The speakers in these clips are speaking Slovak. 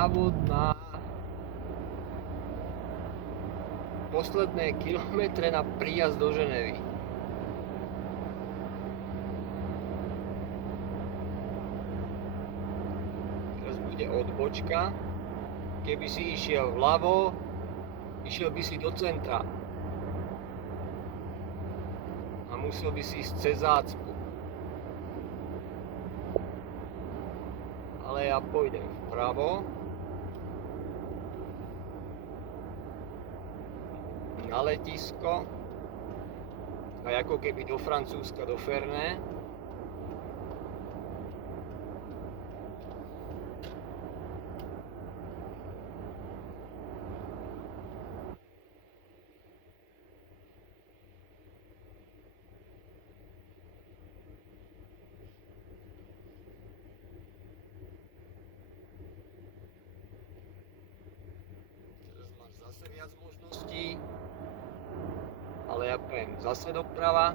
návod na posledné kilometre na príjazd do Ženevy. Teraz bude odbočka. Keby si išiel vľavo, išiel by si do centra. A musel by si ísť cez zácpu. Ale ja pôjdem vpravo. Na letisko. A ako keby do Francúzska, do Ferney. Zase viac možností, ale ja poviem zase doprava.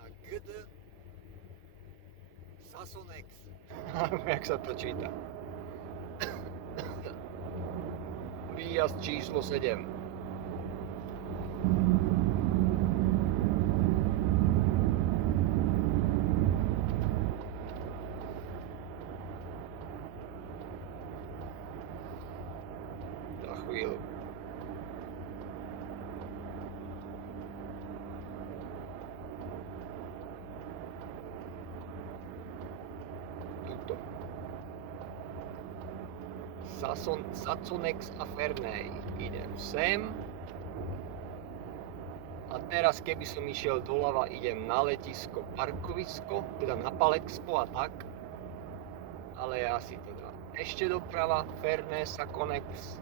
Na GD Sasonex. Jak sa to číta? Výjazd číslo 7. Chvíľu. Tuto. Sasonex a Ferney. Idem sem. A teraz keby som išiel doľava, idem na letisko, parkovisko, teda na Palexpo a tak. Ale ja si to dám ešte doprava, Ferney, Sasonex.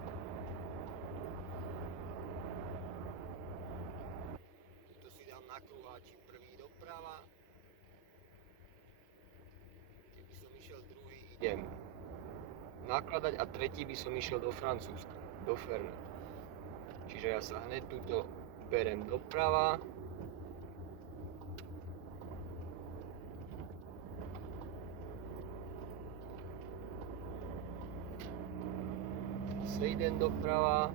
Prvý doprava. Keby som išiel druhý, idem nakladať a tretí by som išiel do Francúzska, do Ferney. Čiže ja sa hneď tuto berem doprava. Zase idem doprava.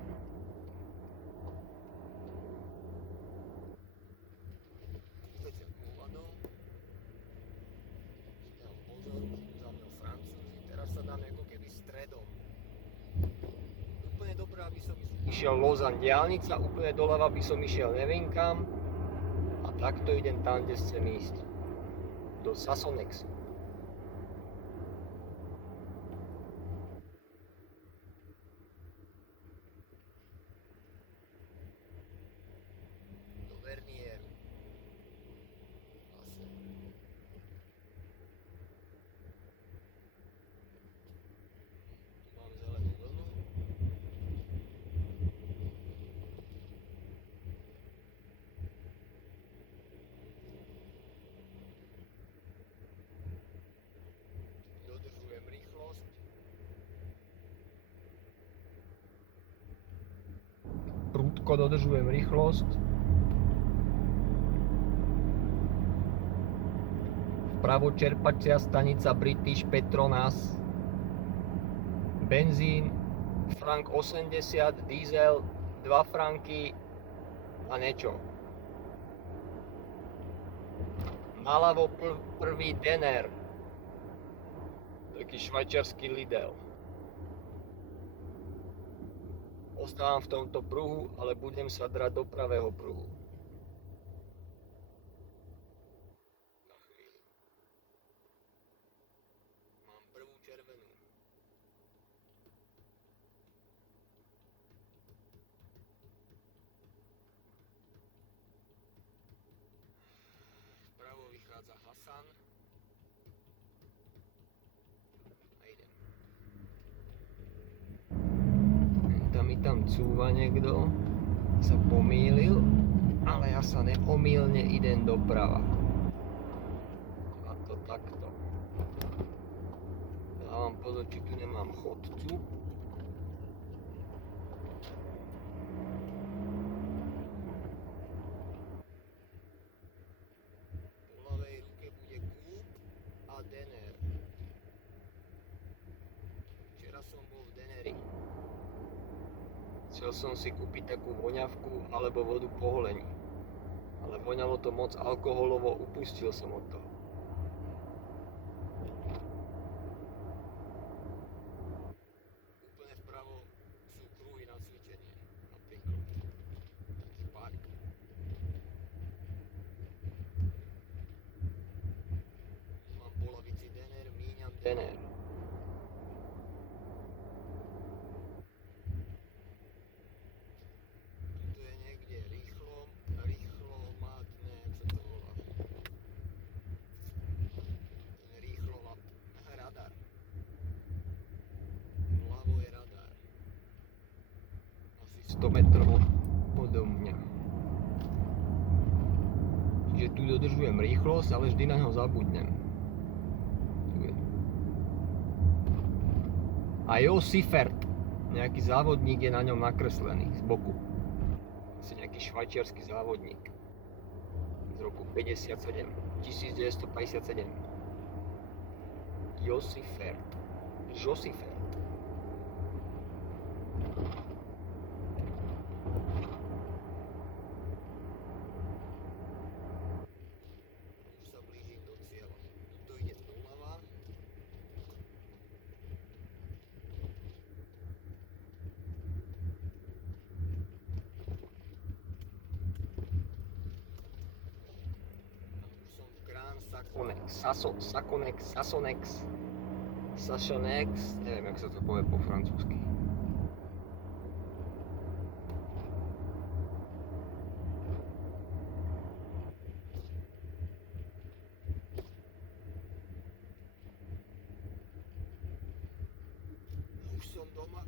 Úplne doprava by som išiel Lausanne diaľnica, úplne doľava by som išiel neviem kam a takto idem tam, kde chcem ísť. Do Sasonexu. Do Vernieru. Zase. Prudko dodržujem rýchlosť. Vpravo čerpacia stanica British Petronas. Benzín frank 80, diesel 2 franky a niečo. Naľavo prvý Denner. Taký švajčiarsky Lidl. Ostávam v tomto pruhu, ale budem sa drať do pravého pruhu. Na chvíľu. Mám prvú červenú. Vpravo vychádza Hasan. Tam cúva niekto, sa pomýlil, ale ja sa neomylne idem doprava. A to takto. Dávam pozor, či tu nemám chodcu. Chcel som si kúpiť takú voňavku alebo vodu po holení. Ale voňalo to moc alkoholovo, upustil som od toho. Úplne vpravo sú kruhy na cvičenie. Napríklad. Taký park. Mám po lavici Denner, míňam Denner. Tu je niekde rýchlomátne, jak sa to volá. Ten rýchlomat, radar. Vľavo je radar. Asi 100 metrov odo mňa. Čiže tu dodržujem rýchlosť, ale vždy na ňo zabudnem. Tu je. A Josifert, nejaký závodník je na ňom nakreslený z boku. Asi nejaký švajčiarsky závodník z roku 1957. Josifert. Už sa blížim do cieľa. Tuto ide doľava. Už som v Grand Saxonex, neviem, jak sa to povie po francúzsky. Už som doma.